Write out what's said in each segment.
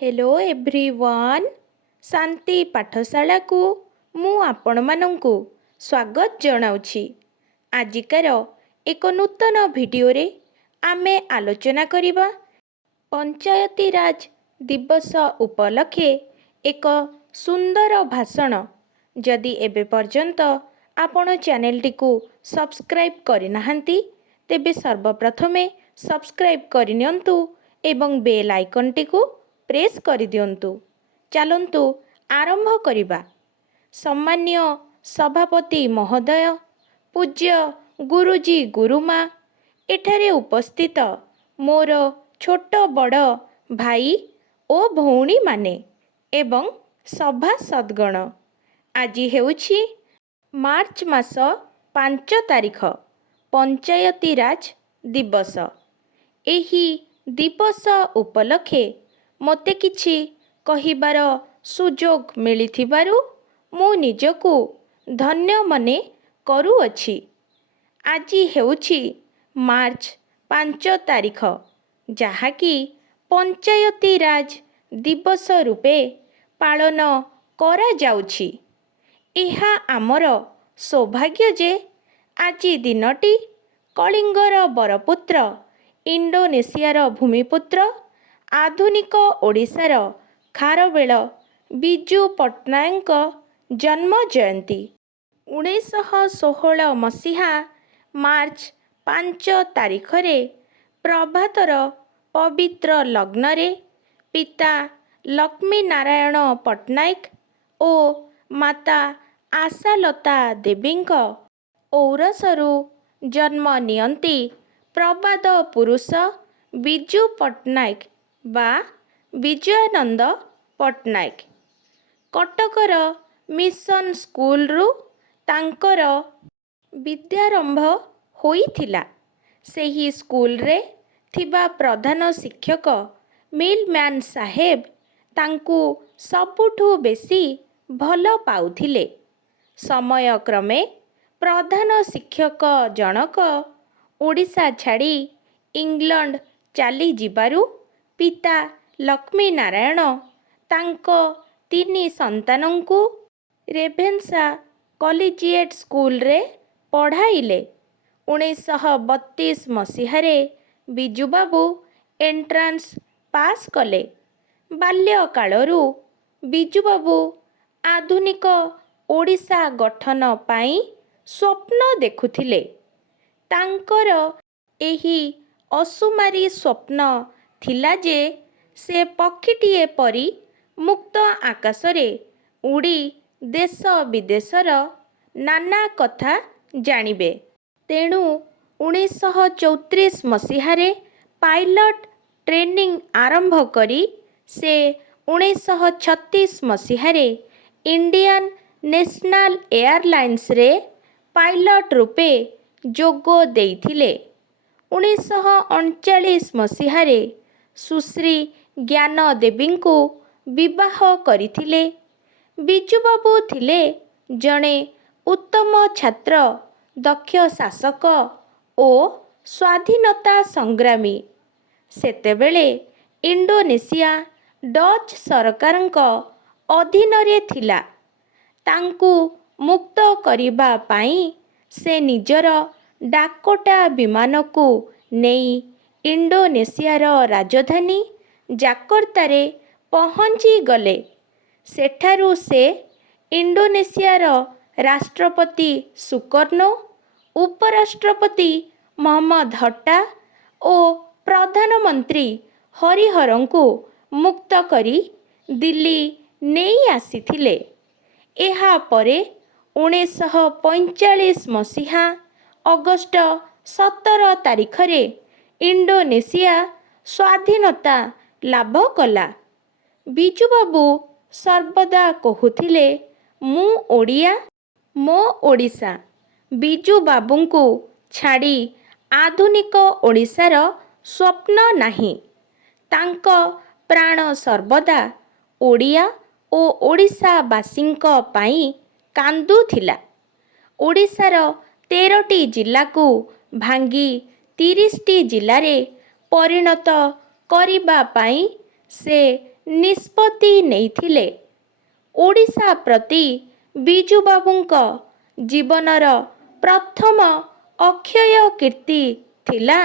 Hello everyone शांति पाठशाला को मु आपणमानंकु स्वागत जनाउछि। आजिकार एक नूतन वीडियो रे आमे आलोचना करिबा पंचायती राज दिवस उपलक्षे एक सुंदर भाषण। जदि एबे पर्यंत आपण चैनल टी को सब्सक्राइब करिनाहांती तेबे सर्वप्रथमे सब्सक्राइब करिनियंतु एवं बेल आइकन टी को प्रेस करि दियंतु। चलंतु आरंभ करिबा। सम्मान्य सभापति महोदय, पूज्य गुरुजी गुरुमा, एठारे उपस्थित मोर छोट बड़ भाई ओ भौणी माने एवं सभा सद्गण, आज हेउछि मार्च मास 5 तारिख पंचायती राज दिवस। एही दिवस उपलक्षे मोते किछि कहिबार सुजोग मिलिथिबारु मु निजकु धन्य मने करूअछि। आज हेउछि मार्च 5 तारिख, जहाँकि पंचायती राज दिवस रूपे पालन करा जाउछि। एहा आमर सौभाग्य जे आज दिनटी कलिंगर बरपुत्र, इंडोनेशियार भूमिपुत्र, आधुनिक ओडिशार खारवेल बिजु पट्टनायक जन्म जयंती। 1916 मसीहा मार्च 5 तारिख रे प्रभातर पवित्र लग्न पिता लक्ष्मी नारायण पट्टनायक ओ माता आशालता देवींक औरसरु जन्म नियंती प्रबाद पुरुष बिजु पट्टनायक बा विजयानंद पट्टनायक। कटकर मिशन स्कूल रु तांकर विद्यारंभ होइथिला। सेही स्कूल रे थिबा प्रधान शिक्षक मिलम्यान साहेब तांकु सबुठु बेसी भल पाउथिले। समय क्रमे प्रधान शिक्षक जनक ओडिशा छाड़ी इंग्लैंड चली जिबारु पिता लक्ष्मी नारायण तांको तीनी संतानंकु रेभेन्सा कॉलेजिएट स्कूल रे पढ़ाइले। 1932 मसीहारे बिजुबाबू एंट्रांस पास कले। बाल्यकालरू बिजुबाबू आधुनिक ओडिशा गठन पाई स्वप्न देखुथिले। तांकर एही असुमारी स्वप्न थिला जे से पक्षीटीए परी मुक्त आकाशरे उड़ी देश विदेशर नाना कथा जानिबे। तेणु 1934 मसीहारे पायलट ट्रेनिंग आरंभ करी से 1936 मसीहारे इंडियन नेशनल एयरलाइंस रे पायलट रूपे जोगो देइथिले। 1939 मसीहारे सुश्री ज्ञान देवी को विवाह करिथिले। बिजुबाबू थिले जणे उत्तम छात्र, दक्ष शासक ओ स्वाधीनता संग्रामी। सेतेबेले इंडोनेशिया डच सरकारंक अधीन रे थिला। तांकु मुक्त करिबा पाई से निजर डाकोटा विमान को नेई इंडोनेशियार राजधानी जाकर्तारे पहुँची गले। सेठारु से इंडोनेशियार राष्ट्रपति सुकर्नो, उपराष्ट्रपति मोहम्मद हट्टा ओ प्रधानमंत्री हरिहरंकु मुक्त करी दिल्ली नेई आसीथिले। एहा परे 1945 मसीहा अगस्ट 17 तारिख रे इंडोनेशिया स्वाधीनता लाभ कला। बिजुबाबू सर्वदा कहूथिले, मु ओडिया, मो ओडिशा। बिजु बाबूंकु छाड़ी आधुनिक ओडिशार स्वप्न नाही। तांक प्राण सर्वदा ओडिया ओ ओडिशावासींक पाई कांदुथिला। ओडिशार 13टी जिल्लाकु भांगी 30टी जिल्लारे परिणत करिबा पाई से ନିଷ୍ପତ୍ତି ନେଇଥିଲେ। ଓଡ଼ିଶା ପ୍ରତି ବିଜୁବାବୁଙ୍କ ଜୀବନର ପ୍ରଥମ ଅକ୍ଷୟ କୀର୍ତ୍ତି ଥିଲା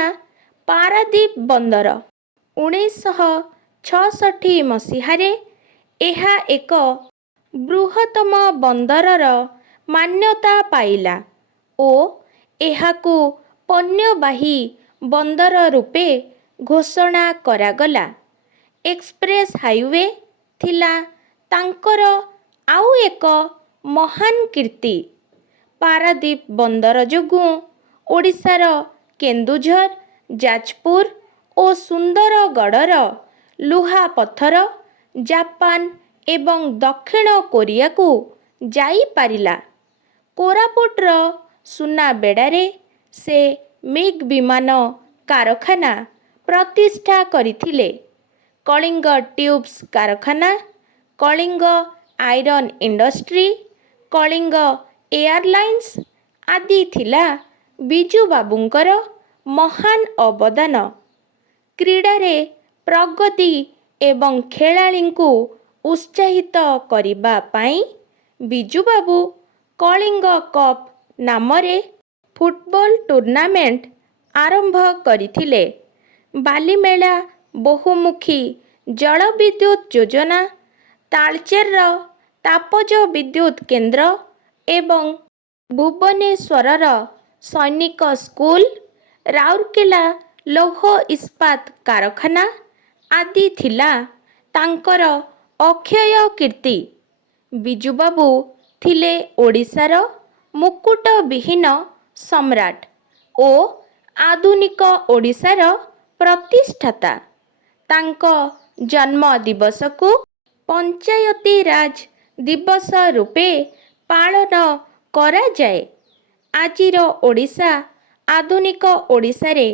ପାରାଦୀପ ବନ୍ଦର। 1966 ମସିହାରେ ଏହା ଏକ ବୃହତ୍ତମ ବନ୍ଦରର ମାନ୍ୟତା ପାଇଲା ଓ ଏହାକୁ ପଣ୍ୟବାହୀ ବନ୍ଦର ରୂପେ ଘୋଷଣା କରାଗଲା। ଏକ୍ସପ୍ରେସ୍ ହାଇୱେ ଥିଲା ତାଙ୍କର ଆଉ ଏକ ମହାନ କୀର୍ତ୍ତି। ପାରାଦୀପ ବନ୍ଦର ଯୋଗୁଁ ଓଡ଼ିଶାର କେନ୍ଦୁଝର, ଯାଜପୁର ଓ ସୁନ୍ଦରଗଡ଼ର ଲୁହାପଥର ଜାପାନ ଏବଂ ଦକ୍ଷିଣ କୋରିଆକୁ ଯାଇପାରିଲା। କୋରାପୁଟର ସୁନାବେଡ଼ାରେ ସେ ମିଗ୍ ବିମାନ କାରଖାନା ପ୍ରତିଷ୍ଠା କରିଥିଲେ। କଳିଙ୍ଗ ଟ୍ୟୁବ୍ସ କାରଖାନା, Kalinga iron industry, Kalinga airlines ଆଦି ଥିଲା ବିଜୁବାବୁଙ୍କର ମହାନ ଅବଦାନ। କ୍ରୀଡ଼ାରେ ପ୍ରଗତି ଏବଂ ଖେଳାଳୀଙ୍କୁ ଉତ୍ସାହିତ କରିବା ପାଇଁ ବିଜୁବାବୁ କଳିଙ୍ଗ କପ୍ ନାମରେ ଫୁଟବଲ ଟୁର୍ଣ୍ଣାମେଣ୍ଟ ଆରମ୍ଭ କରିଥିଲେ। ବାଲିମେଳା ବହୁମୁଖୀ ଜଳବିଦ୍ୟୁତ୍ ଯୋଜନା, ତାଳଚେରର ତାପଜ ବିଦ୍ୟୁତ୍ କେନ୍ଦ୍ର ଏବଂ ଭୁବନେଶ୍ୱରର ସୈନିକ ସ୍କୁଲ, ରାଉରକେଲା ଲୌହ ଇସ୍ପାତ କାରଖାନା ଆଦି ଥିଲା ତାଙ୍କର ଅକ୍ଷୟ କୀର୍ତ୍ତି। ବିଜୁବାବୁ ଥିଲେ ଓଡ଼ିଶାର ମୁକୁଟବିହୀନ ସମ୍ରାଟ ଓ ଆଧୁନିକ ଓଡ଼ିଶାର ପ୍ରତିଷ୍ଠାତା। ତାଙ୍କ ଜନ୍ମଦିବସକୁ ପଞ୍ଚାୟତିରାଜ ଦିବସ ରୂପେ ପାଳନ କରାଯାଏ। ଆଜିର ଓଡ଼ିଶା ଆଧୁନିକ ଓଡ଼ିଶାରେ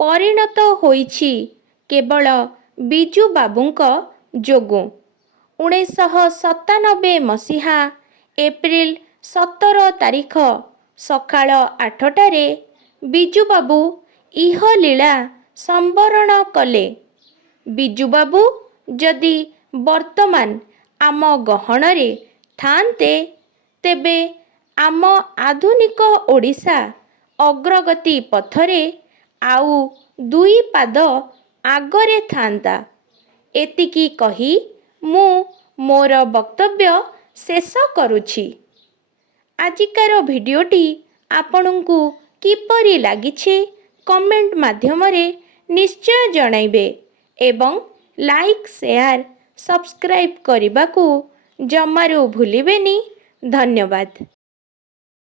ପରିଣତ ହୋଇଛି କେବଳ ବିଜୁବାବୁଙ୍କ ଯୋଗୁଁ। 1997 ମସିହା ଏପ୍ରିଲ 17 ତାରିଖ ସକାଳ 8ଟାରେ ବିଜୁବାବୁ ଇହଲୀଳା ସମ୍ବରଣ କଲେ। ବିଜୁବାବୁ ଯଦି ବର୍ତ୍ତମାନ ଆମ ଗହଣରେ ଥାନ୍ତେ, ତେବେ ଆମ ଆଧୁନିକ ଓଡ଼ିଶା ଅଗ୍ରଗତି ପଥରେ ଆଉ ଦୁଇ ପାଦ ଆଗରେ ଥାନ୍ତା। ଏତିକି କହି ମୁଁ ମୋର ବକ୍ତବ୍ୟ ଶେଷ କରୁଛି। ଆଜିକାର ଭିଡ଼ିଓଟି ଆପଣଙ୍କୁ କିପରି ଲାଗିଛି କମେଣ୍ଟ ମାଧ୍ୟମରେ ନିଶ୍ଚୟ ଜଣାଇବେ ଏବଂ ଲାଇକ୍, ସେୟାର, ସବସ୍କ୍ରାଇବ୍ କରିବାକୁ ଜମାରୁ ଭୁଲିବେନି। ଧନ୍ୟବାଦ।